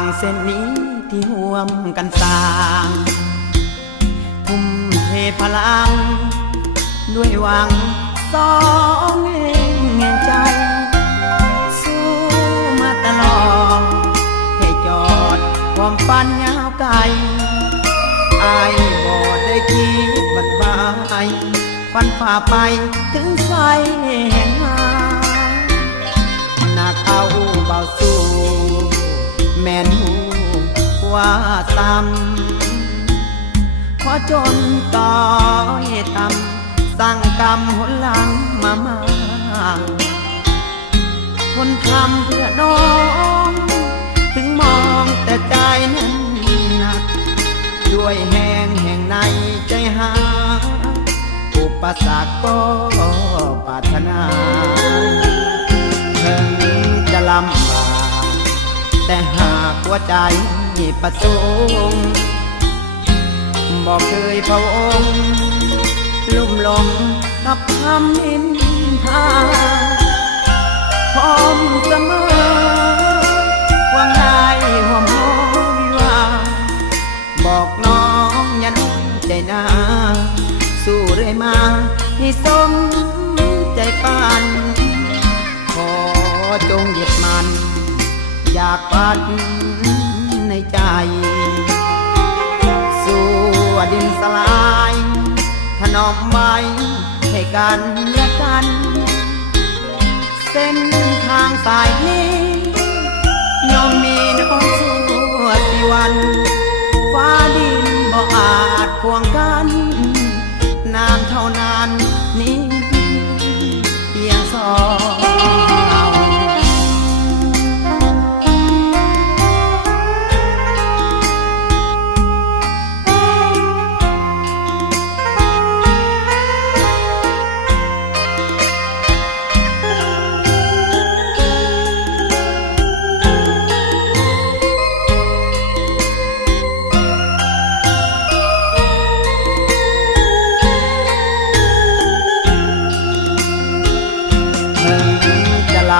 างเส้นนี้ที่ห่วมกันสร้าง ทุ่มเทพลัง ด้วยหวังสองเองเงินใจ สู้มาตลอด ให้จอดความฝันยาวไกลไอายอดได้คิดบัดบาย ฝันฝ่าไปถึงไฟแห่งหา ว่าซ้ำขอจนต่อยต่ำสร้างกรรมหนหลังมามาคนทำเพื่อน้อง ถึงมองแต่ใจนั้นหนัก ด้วยแหงแห่งในใจหา อุปสรรคก็ปรารถนาถึงจะลำบากแต่หากหัวใจ ประสงค์บอกเคยพระองค์ลุ่มหลงกับคำนินทาพร้อมเสมอวังได้หอมหอมวิวาบอกน้องอย่าน้อยใจนาสู้เรื่อยมาให้สมใจปันขอจงหยึดมัน อยากปันใน สู่ดินสลายถนอมไว้ให้กันและกัน เส้นทางสา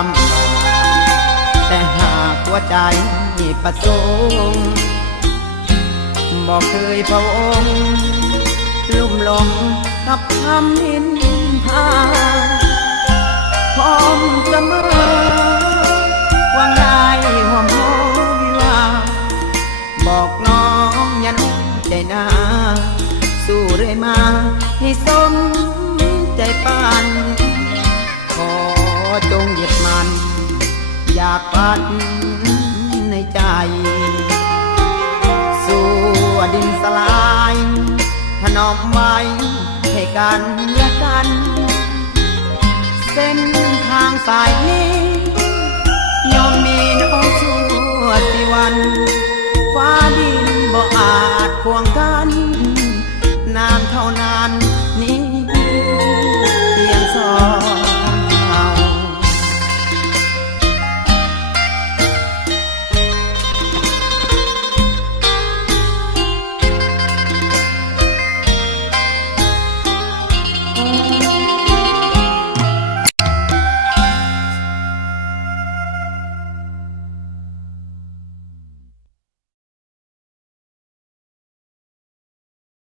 ากแต่หากหัวใจประสงค์บอกเคยพระองค์ลุ่มหลงกับคำนินทาพร้อมเสมอวังได้หอมหอวิวาบอกน้องย่าน้อยใจนาสู้เรื่อยมาให้สมใจปาน จงหยึดมัน อยากปันในใจ สู่ดินสลายถนอมไว้ให้กันและกัน เส้นทางสายนี้ยอมมีน้องชั่วสิวัน ฟ้าดินบ่อาจควงกัน